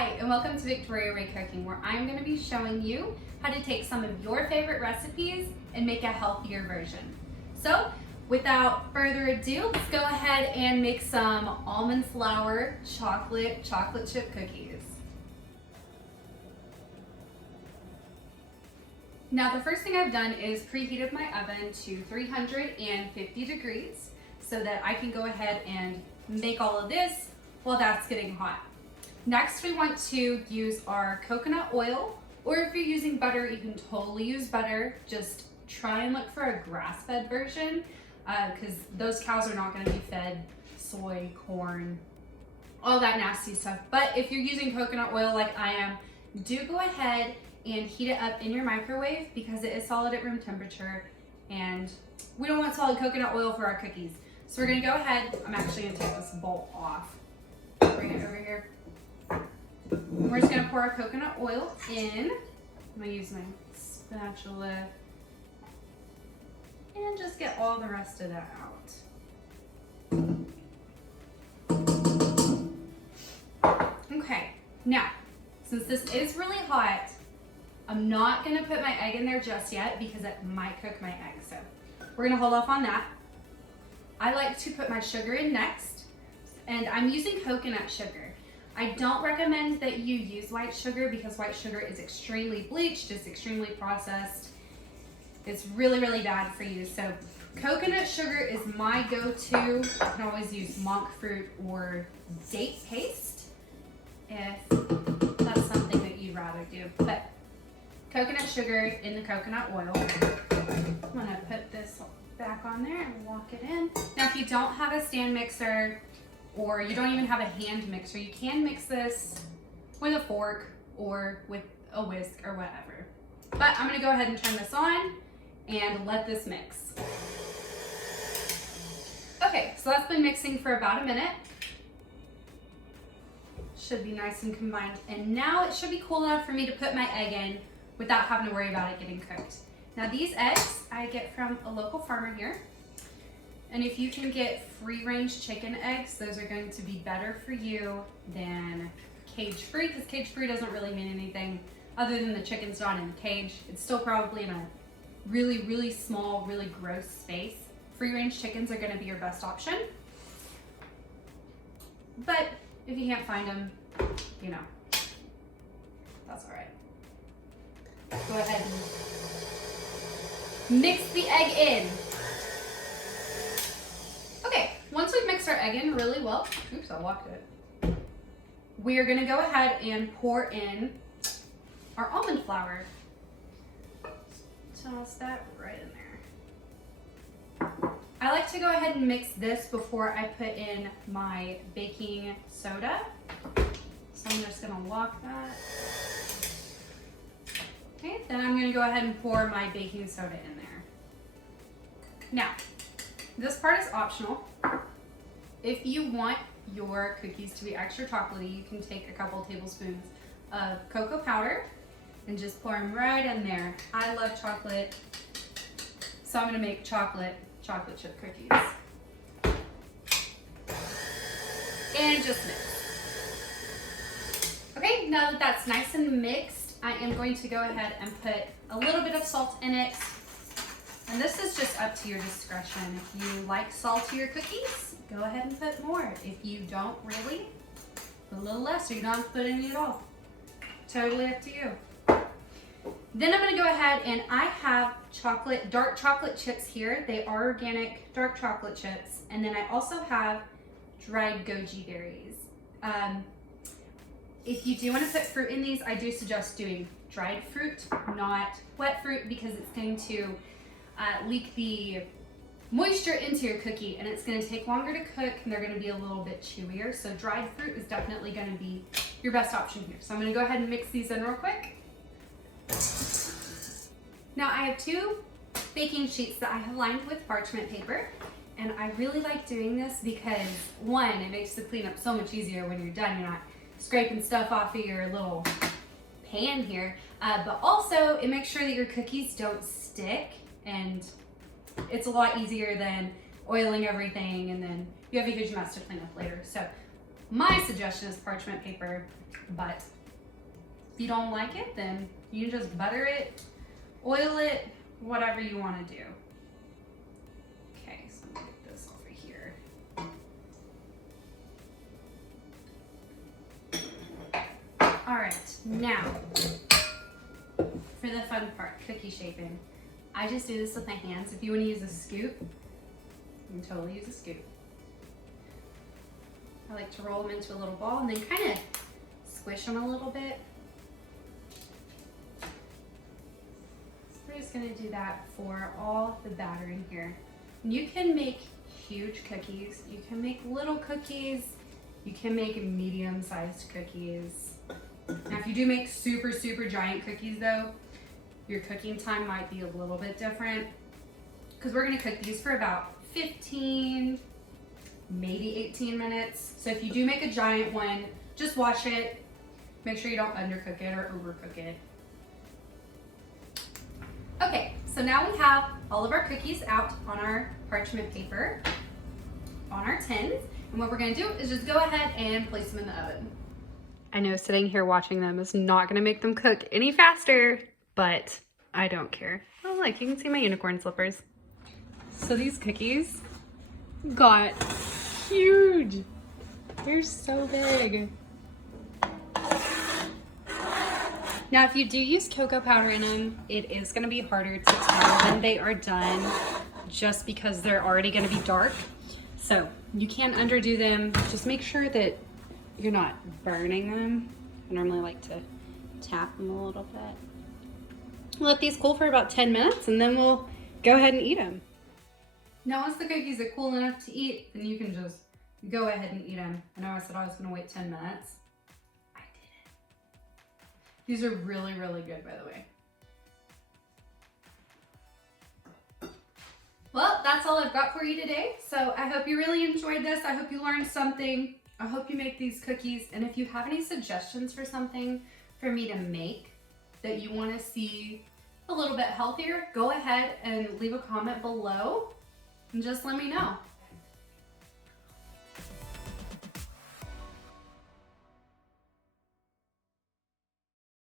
Hi, and welcome to Victoria Ray Cooking, where I'm going to be showing you how to take some of your favorite recipes and make a healthier version. So, without further ado, let's go ahead and make some almond flour chocolate chip cookies. Now, the first thing I've done is preheated my oven to 350 degrees so that I can go ahead and make all of this while that's getting hot. Next, we want to use our coconut oil, or if you're using butter, you can totally use butter. Just try and look for a grass-fed version because those cows are not going to be fed soy, corn, all that nasty stuff. But if you're using coconut oil like I am, do go ahead and heat it up in your microwave because it is solid at room temperature and we don't want solid coconut oil for our cookies. So we're going to go ahead, I'm actually going to take this bowl off, bring it over here. We're just going to pour our coconut oil in. I'm going to use my spatula and just get all the rest of that out. Okay, now, since this is really hot, I'm not going to put my egg in there just yet because it might cook my egg. So we're going to hold off on that. I like to put my sugar in next, and I'm using coconut sugar. I don't recommend that you use white sugar because white sugar is extremely bleached, it's extremely processed. It's really, really bad for you. So coconut sugar is my go-to. You can always use monk fruit or date paste if that's something that you'd rather do. But coconut sugar in the coconut oil. I'm gonna put this back on there and walk it in. Now, if you don't have a stand mixer or you don't even have a hand mixer, you can mix this with a fork or with a whisk or whatever. But I'm gonna go ahead and turn this on and let this mix. Okay, so that's been mixing for about a minute. Should be nice and combined. And now it should be cool enough for me to put my egg in without having to worry about it getting cooked. Now these eggs I get from a local farmer here. And if you can get free-range chicken eggs, those are going to be better for you than cage-free, because cage-free doesn't really mean anything other than the chicken's not in the cage. It's still probably in a really, really small, really gross space. Free-range chickens are going to be your best option. But if you can't find them, you know, that's all right. Go ahead and mix the egg in. Okay, once we've mixed our egg in really well, oops, I locked it. We are gonna go ahead and pour in our almond flour. Toss that right in there. I like to go ahead and mix this before I put in my baking soda. So I'm just gonna lock that. Okay, then I'm gonna go ahead and pour my baking soda in there. Now, this part is optional. If you want your cookies to be extra chocolatey, you can take a couple tablespoons of cocoa powder and just pour them right in there. I love chocolate, so I'm gonna make chocolate chip cookies. And just mix. Okay, now that that's nice and mixed, I am going to go ahead and put a little bit of salt in it. And this is just up to your discretion. If you like saltier cookies, go ahead and put more. If you don't really, put a little less, or you don't have to put any at all. Totally up to you. Then I'm gonna go ahead and I have dark chocolate chips here. They are organic dark chocolate chips. And then I also have dried goji berries. If you do want to put fruit in these, I do suggest doing dried fruit, not wet fruit, because it's going to leak the moisture into your cookie and it's going to take longer to cook and they're going to be a little bit chewier. So dried fruit is definitely going to be your best option here. So I'm going to go ahead and mix these in real quick. Now I have two baking sheets that I have lined with parchment paper, and I really like doing this because one, it makes the cleanup so much easier when you're done. You're not scraping stuff off of your little pan here, but also it makes sure that your cookies don't stick, and it's a lot easier than oiling everything and then you have a huge mess to clean up later. So My suggestion is parchment paper, but if you don't like it, then you can just butter it, oil it, whatever you want to do. Okay, so I'm gonna get this over here. All right, now for the fun part, cookie shaping. I just do this with my hands. If you want to use a scoop, you can totally use a scoop. I like to roll them into a little ball and then kind of squish them a little bit. So we're just going to do that for all the batter in here. You can make huge cookies. You can make little cookies. You can make medium-sized cookies. Now, if you do make super, super giant cookies though, your cooking time might be a little bit different because we're going to cook these for about 15, maybe 18 minutes. So if you do make a giant one, just watch it. Make sure you don't undercook it or overcook it. Okay, so now we have all of our cookies out on our parchment paper, on our tins. And what we're going to do is just go ahead and place them in the oven. I know sitting here watching them is not going to make them cook any faster, but I don't care. Oh, look, you can see my unicorn slippers. So these cookies got huge. They're so big. Now, if you do use cocoa powder in them, it is going to be harder to tell when they are done just because they're already going to be dark. So you can underdo them. Just make sure that you're not burning them. I normally like to tap them a little bit. Let these cool for about 10 minutes and then we'll go ahead and eat them. Now once the cookies are cool enough to eat, then you can just go ahead and eat them. I know I said I was gonna wait 10 minutes. I did it. These are really, really good, by the way. Well, that's all I've got for you today. So I hope you really enjoyed this. I hope you learned something. I hope you make these cookies. And if you have any suggestions for something for me to make that you want to see a little bit healthier, go ahead and leave a comment below and just let me know.